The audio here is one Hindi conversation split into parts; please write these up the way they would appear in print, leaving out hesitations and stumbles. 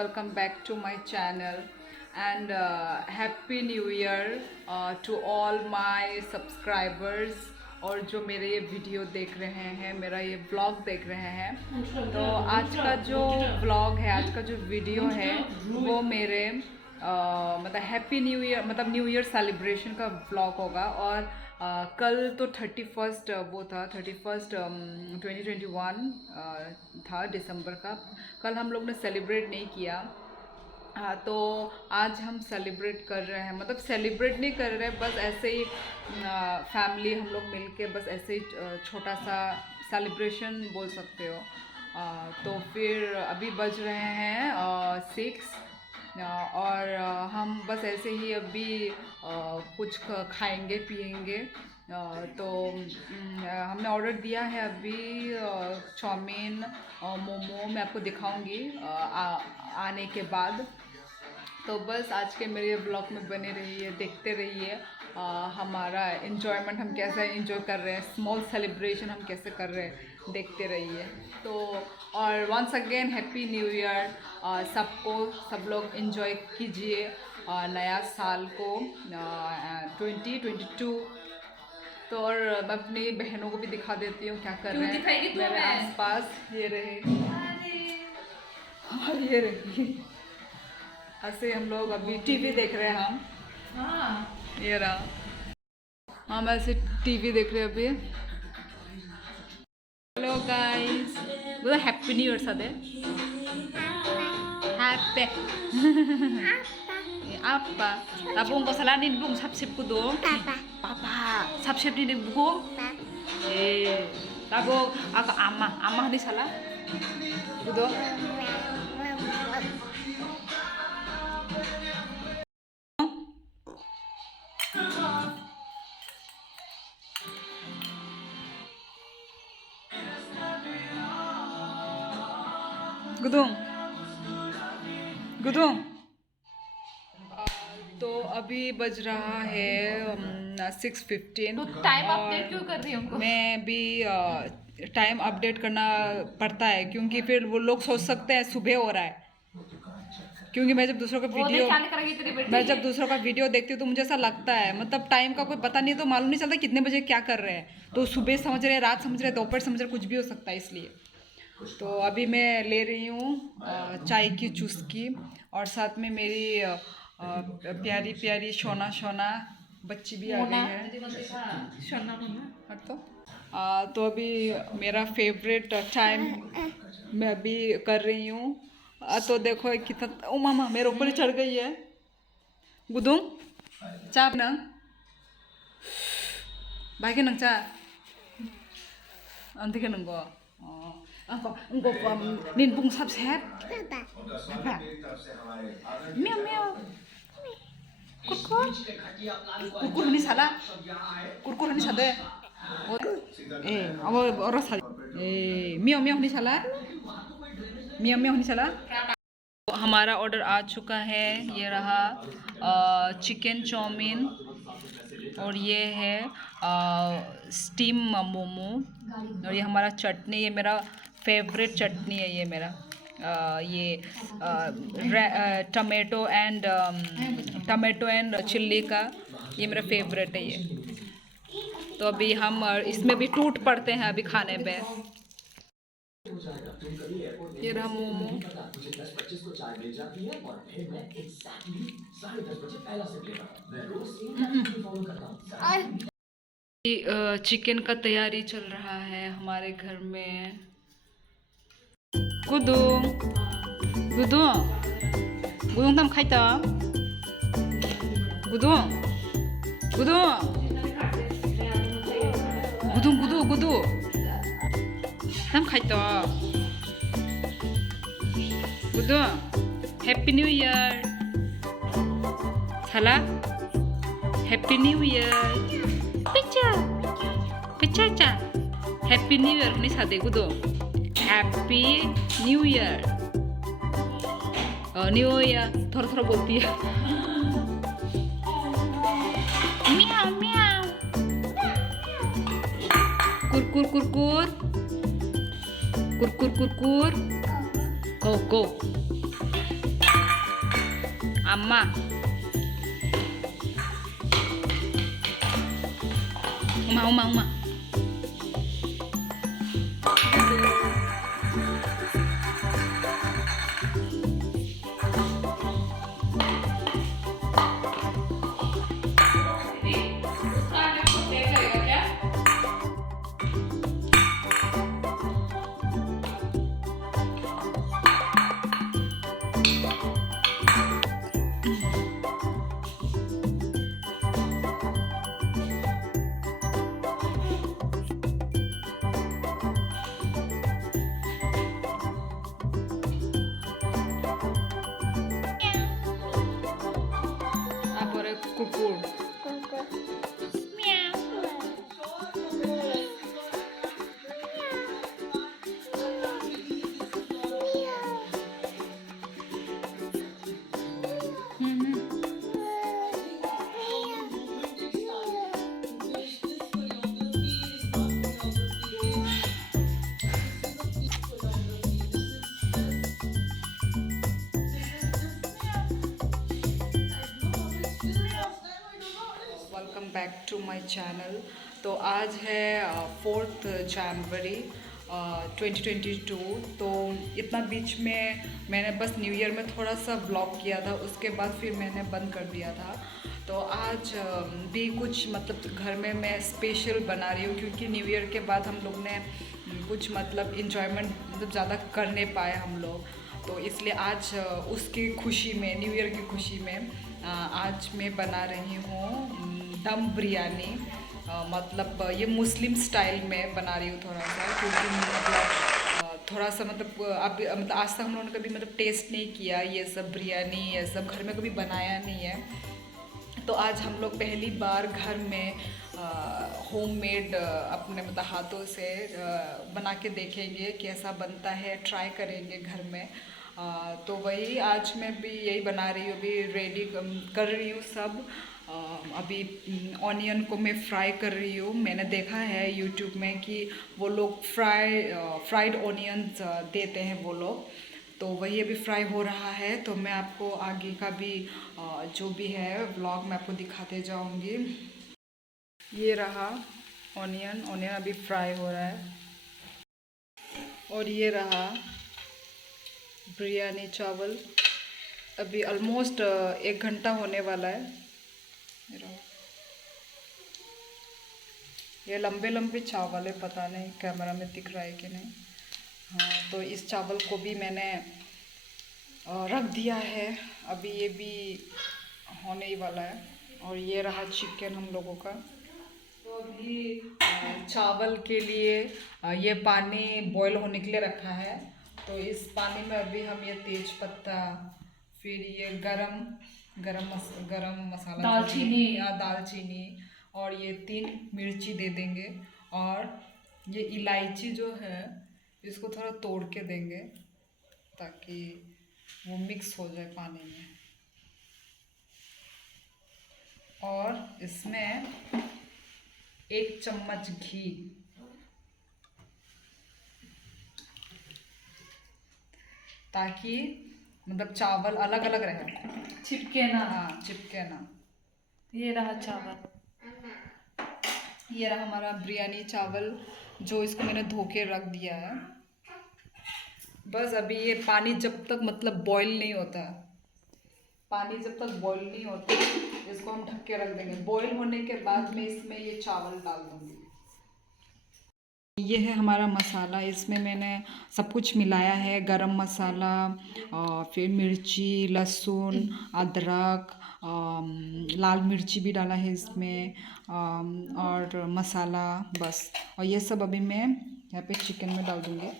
welcome back to my channel and happy new year to all my subscribers और जो मेरे ये वीडियो देख रहे हैं, मेरा ये ब्लॉग देख रहे हैं। तो आज का जो ब्लॉग है, आज का जो वीडियो है वो मेरे मतलब हैप्पी न्यू ईयर मतलब न्यू ईयर सेलिब्रेशन का ब्लॉग होगा। और कल तो 31 वो था 31 2021 था दिसंबर का। कल हम लोग ने सेलिब्रेट नहीं किया। हाँ, तो आज हम सेलिब्रेट कर रहे हैं, मतलब सेलिब्रेट नहीं कर रहे, बस ऐसे ही फैमिली हम लोग मिलके बस ऐसे ही छोटा सा सेलिब्रेशन बोल सकते हो। तो फिर अभी बज रहे हैं 6 और हम बस ऐसे ही अभी कुछ खाएंगे पिएंगे। तो हमने ऑर्डर दिया है अभी चाउमीन मोमो, मैं आपको दिखाऊंगी आने के बाद। तो बस आज के मेरे ब्लॉग में बने रहिए, देखते रहिए हमारा इन्जॉयमेंट, हम कैसे इन्जॉय कर रहे हैं, स्मॉल सेलिब्रेशन हम कैसे कर रहे हैं, देखते रहिए। तो और once again happy new year सबको, सब लोग इन्जॉय कीजिए नया साल को 2022। तो और मैं अपनी बहनों को भी दिखा देती हूँ क्या कर रहे हैं मेरे आसपास। ये रहे और ये रही, ऐसे हम लोग अभी टीवी देख रहे हैं हम। हाँ ये रहा, हम ऐसे टीवी देख रहे हैं अभी। हेलो गाइस, बोलो हैप्पी न्यू ईयर सादे। Happy apa tabung ko sala nin bung sapsip ko do papa sapsip din bugo tabung ako ama ni sala do Gudung Gudung। तो अभी बज रहा है 6:15। तो टाइम अपडेट क्यों कर रही हूँ? मैं भी टाइम अपडेट करना पड़ता है क्योंकि फिर वो लोग सोच सकते हैं सुबह हो रहा है। क्योंकि मैं जब दूसरों का वीडियो देखती हूँ तो मुझे ऐसा लगता है, मतलब टाइम का कोई पता नहीं, तो मालूम नहीं चलता कितने बजे क्या कर रहे हैं। तो सुबह समझ रहे हैं, रात समझ रहे हैं, दोपहर समझ रहे हैं, कुछ भी हो सकता है। इसलिए तो अभी मैं ले रही हूँ चाय की चुस्की और साथ में मेरी प्यारी प्यारी सोना बच्ची भी आ गई है। तो अभी मेरा फेवरेट टाइम मैं अभी कर रही हूँ। तो देखो कितना, ओ मामा मेरे ऊपर ही चढ़ गई है। गुदुंग चा नंग बाइक नंग चा अंतिके नंगो अंको नीन बुंग सब सेट पापा म्याओ म्याओ कुरकुर हनी साला कुरकुर हनी सादे अब और सा म्याओ म्याओ हनी साला म्याओ म्याओ हनी साला। हमारा ऑर्डर आ चुका है, ये रहा चिकन चाउमीन और ये है स्टीम मोमो और ये हमारा चटनी, ये मेरा फेवरेट चटनी है। ये मेरा ये टमेटो एंड चिल्ली का ये मेरा फेवरेट है ये। तो अभी हम इसमें भी टूट पड़ते हैं अभी खाने पे। ये रहा मोमो। चिकन का तैयारी चल रहा है हमारे घर में। गुदुंग गुदुंग गुदुंग तम खाइता गुदुंग गुदुंग गुदुंग गुदु गुदु तम खाइता गुदुंग हैप्पी न्यू ईयर साला हैप्पी न्यू ईयर पिचा हैप्पी न्यू ईयर नहीं सादे गुदो हैप्पी न्यू ईयर थोड़ा बोलती है म्याओ म्याओ कुरकुर कुरकुर कुरकुर कुरकुर गो अम्मा उमा उमा उमा आप और एक कुकुर welcome back to my channel. तो आज है 4 जनवरी 2022। तो इतना बीच में मैंने बस न्यू ईयर में थोड़ा सा ब्लॉग किया था, उसके बाद फिर मैंने बंद कर दिया था। तो आज भी कुछ मतलब घर में मैं स्पेशल बना रही हूँ, क्योंकि न्यू ईयर के बाद हम लोग ने कुछ मतलब इन्जॉयमेंट मतलब ज़्यादा कर नहीं पाए हम लोग। तो इसलिए आज उसकी खुशी में, न्यू ईयर की खुशी में आज मैं बना रही हूँ दम बिरयानी। मतलब ये मुस्लिम स्टाइल में बना रही हूँ थोड़ा सा, क्योंकि मतलब थोड़ा सा मतलब अब मतलब आज तक हम लोगों ने कभी मतलब टेस्ट नहीं किया ये सब बिरयानी, ये सब घर में कभी बनाया नहीं है। तो आज हम लोग पहली बार घर में होममेड अपने मतलब हाथों से बना के देखेंगे कैसा बनता है, ट्राई करेंगे घर में। तो वही आज मैं भी यही बना रही हूँ, अभी रेडी कर रही हूँ सब। अभी ऑनियन को मैं फ्राई कर रही हूँ। मैंने देखा है यूट्यूब में कि वो लोग फ्राइड ऑनियंस देते हैं वो लोग, तो वही अभी फ्राई हो रहा है। तो मैं आपको आगे का भी जो भी है व्लॉग मैं आपको दिखाते जाऊँगी। ये रहा ऑनियन अभी फ्राई हो रहा है, और ये रहा बिरयानी चावल। अभी ऑलमोस्ट 1 घंटा होने वाला है। ये लंबे लंबे चावल है, पता नहीं कैमरा में दिख रहा है कि नहीं। हाँ, तो इस चावल को भी मैंने रख दिया है, अभी ये भी होने ही वाला है। और ये रहा चिकन हम लोगों का। तो अभी चावल के लिए ये पानी बॉईल होने के लिए रखा है। तो इस पानी में अभी हम ये तेज पत्ता, फिर ये गरम मसाला, दालचीनी और ये 3 मिर्ची दे देंगे। और ये इलायची जो है इसको थोड़ा तोड़ के देंगे ताकि वो मिक्स हो जाए पानी में। और इसमें 1 चम्मच घी, ताकि मतलब चावल अलग अलग रहे, चिपके ना। हाँ, चिपके ना। ये रहा चावल, ये रहा हमारा बिरयानी चावल, जो इसको मैंने धो के रख दिया है। बस अभी ये पानी जब तक मतलब बॉईल नहीं होता, इसको हम ढक के रख देंगे। बॉईल होने के बाद में इसमें ये चावल डाल दूँगी। ये है हमारा मसाला, इसमें मैंने सब कुछ मिलाया है, गरम मसाला, फिर मिर्ची, लहसुन, अदरक, लाल मिर्ची भी डाला है इसमें, और मसाला बस। और ये सब अभी मैं यहाँ पे चिकन में डाल दूँगी।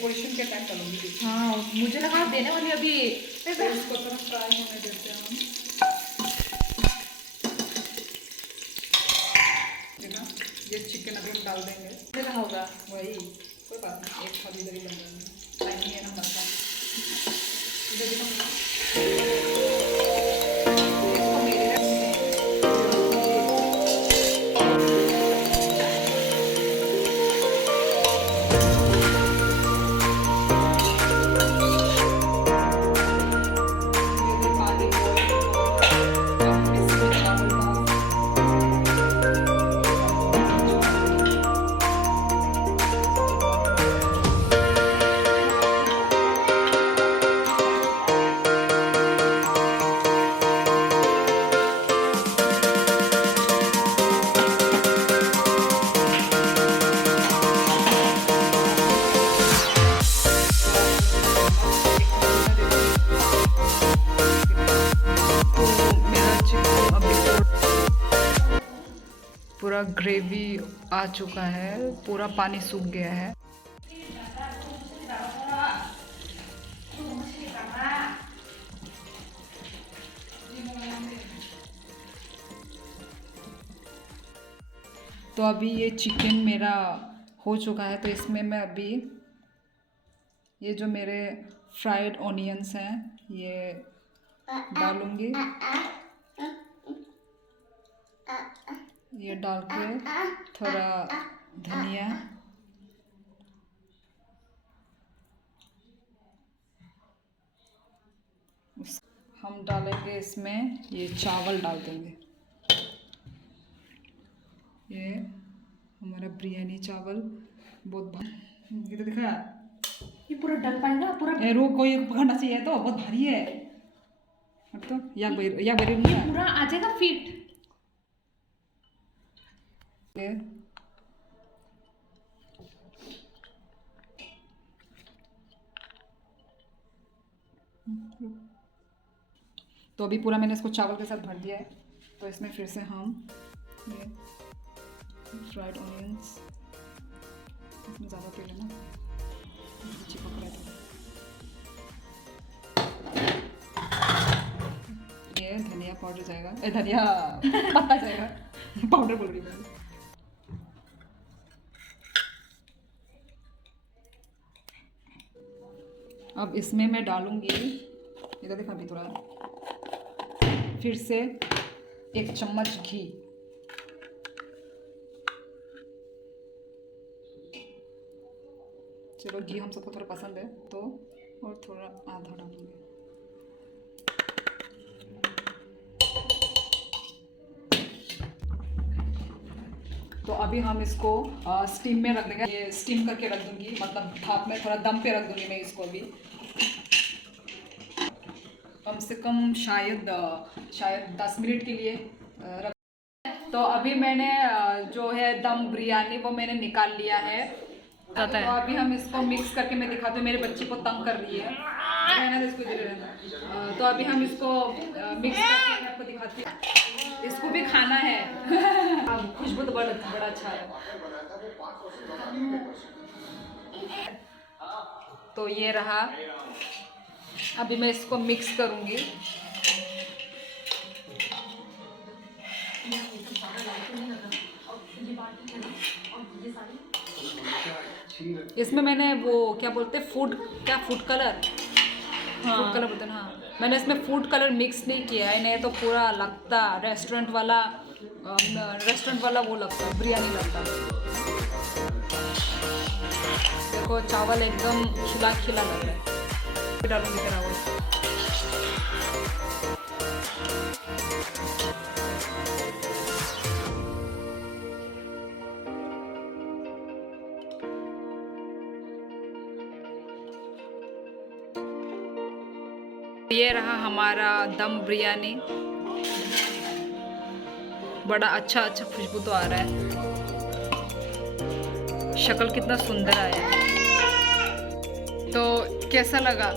डेकोरेशन के टाइम डालूंगी। हाँ मुझे लगा देने वाली अभी। तो इसको थोड़ा फ्राई होने देते हैं हम। देखा, ये चिकन अभी हम डाल देंगे। क्या होगा? वही कोई बात नहीं, एक थाली इधर ही बन जाएंगे, टाइम नहीं है ना बनता। इधर देखो, इसको मेरे पूरा ग्रेवी आ चुका है, पूरा पानी सूख गया है। तो अभी ये चिकन मेरा हो चुका है, तो इसमें मैं अभी ये जो मेरे फ्राइड ऑनियंस हैं ये डालूंगी। ये डाल के थोड़ा धनिया, हम डालेंगे इसमें, ये चावल डाल देंगे। ये हमारा बिरयानी चावल बहुत ये तो दिखा, ये पूरा डल पाएगा पूरा? रो कोई पकड़ना चाहिए, तो बहुत भारी है। तो या बेरी नहीं है, पूरा आ जाएगा फिट। तो अभी पूरा मैंने इसको चावल के साथ भर दिया है। तो इसमें फिर से हम ये फ्राइड ऑनियंस, इसमें ज़्यादा तेल है ना, चिपक रहा था। ये धनिया पाउडर जाएगा, धनिया पत्ता जाएगा, पाउडर बोल रही मैं। अब इसमें मैं डालूंगी, इधर देखा अभी थोड़ा, फिर से 1 चम्मच घी। चलो घी हम सबको थोड़ा पसंद है तो, और थोड़ा आधा डालूंगी। तो अभी हम इसको स्टीम में रख देंगे। ये स्टीम करके रख दूंगी, मतलब भाप में थोड़ा दम पे रख दूंगी मैं इसको अभी, कम से कम शायद 10 मिनट के लिए रख। तो अभी मैंने जो है दम बिरयानी वो मैंने निकाल लिया है। तो अभी हम इसको मिक्स करके मैं दिखाती हूँ, मेरे बच्चे को तंग कर रही है रहना, इसको इधर रहना। तो अभी हम इसको मिक्स करके मैं आपको दिखाती हूँ, इसको भी खाना है। खुशबू तो बड़ा अच्छा है। तो ये रहा, अभी मैं इसको मिक्स करूँगी। इसमें मैंने वो क्या बोलते हैं, फूड कलर, हाँ। फूड कलर बोलते हैं, हाँ। मैंने इसमें फूड कलर मिक्स नहीं किया है, नहीं तो पूरा लगता रेस्टोरेंट वाला वो लगता, बिरयानी लगता। देखो चावल एकदम खिला खिला लग रहा है। डालूंगी तेरा वो, ये रहा हमारा दम बिरयानी। बड़ा अच्छा खुशबू तो आ रहा है, शक्ल कितना सुंदर आया है। तो कैसा लगा?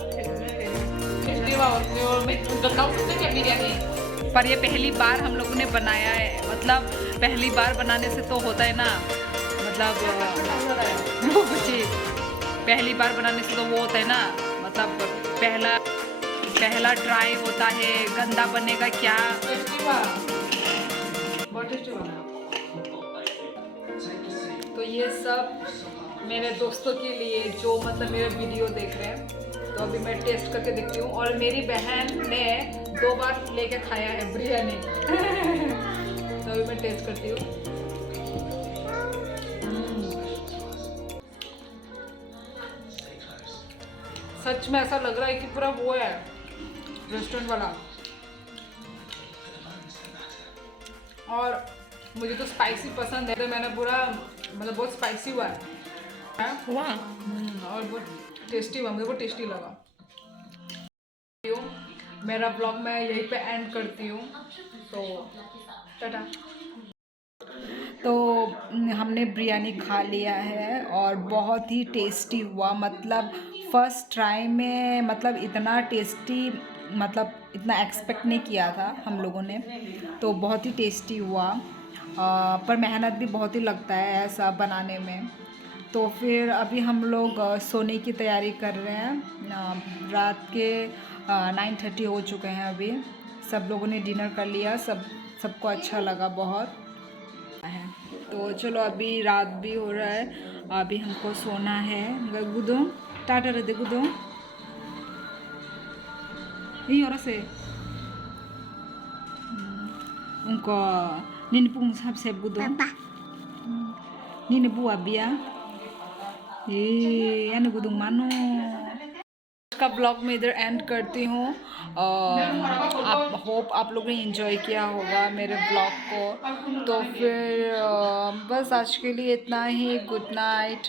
पर ये पहली बार हम लोगों ने बनाया है, मतलब पहली बार बनाने से तो होता है ना, मतलब जी पहली बार बनाने से तो वो होता है ना, मतलब पहला ट्राई होता है, गंदा बनेगा क्या। बहुत टेस्टी बना। तो ये सब मेरे दोस्तों के लिए जो मतलब मेरा वीडियो देख रहे हैं, तो अभी मैं टेस्ट करके देखती हूँ। और मेरी बहन ने 2 बार लेके खाया है बिरयानी। तो अभी मैं टेस्ट करती हूँ। सच में ऐसा लग रहा है कि पूरा वो है रेस्टोरेंट वाला। और मुझे तो स्पाइसी पसंद है, तो मैंने पूरा मतलब बहुत स्पाइसी हुआ है। और बहुत टेस्टी हुआ, मुझे बहुत टेस्टी लगा। मेरा ब्लॉग मैं यहीं पे एंड करती हूँ, तो टाटा। तो हमने बिरयानी खा लिया है और बहुत ही टेस्टी हुआ। मतलब फर्स्ट ट्राई में मतलब इतना टेस्टी, मतलब इतना एक्सपेक्ट नहीं किया था हम लोगों ने, तो बहुत ही टेस्टी हुआ। पर मेहनत भी बहुत ही लगता है ऐसा बनाने में। तो फिर अभी हम लोग सोने की तैयारी कर रहे हैं। रात के 9:30 हो चुके हैं अभी। सब लोगों ने डिनर कर लिया, सबको अच्छा लगा बहुत है। तो चलो अभी रात भी हो रहा है, अभी हमको सोना है। गुदो टाटा रहते गुदो यही और से उनको निनपुंग सबसे गुदो निने बुआ बिया यानी गुदो मानो। का ब्लॉग में इधर एंड करती हूँ। आप होप आप लोगों ने एंजॉय किया होगा मेरे ब्लॉग को। तो फिर बस आज के लिए इतना ही। Good night.